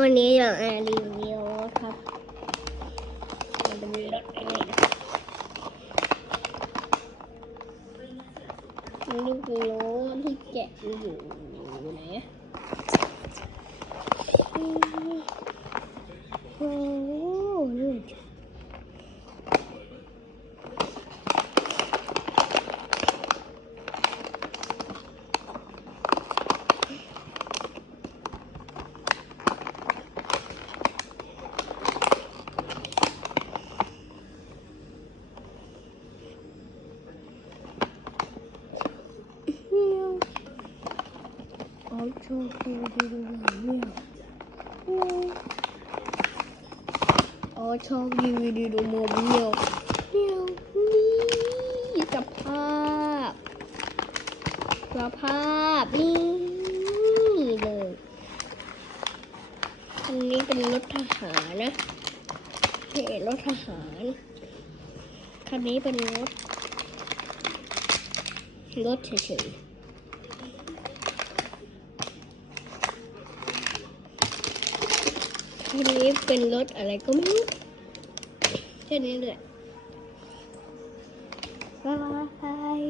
วันนี้อยากมารีวิวครับมันจะมีรถอะไรนะนี่คือรถที่แกะอยู่ไหนอะอืมโอ้นี่ Also, meow. Also, video more meow. Meow. นี่สภาพสภาพนี่เลยอันนี้เป็นรถทหารนะเห็นรถทหารคันนี้เป็นรถรถเฉยๆ ทีนี้เป็นรถอะไรก็ไม่รู้แค่นี้แหละบายบาย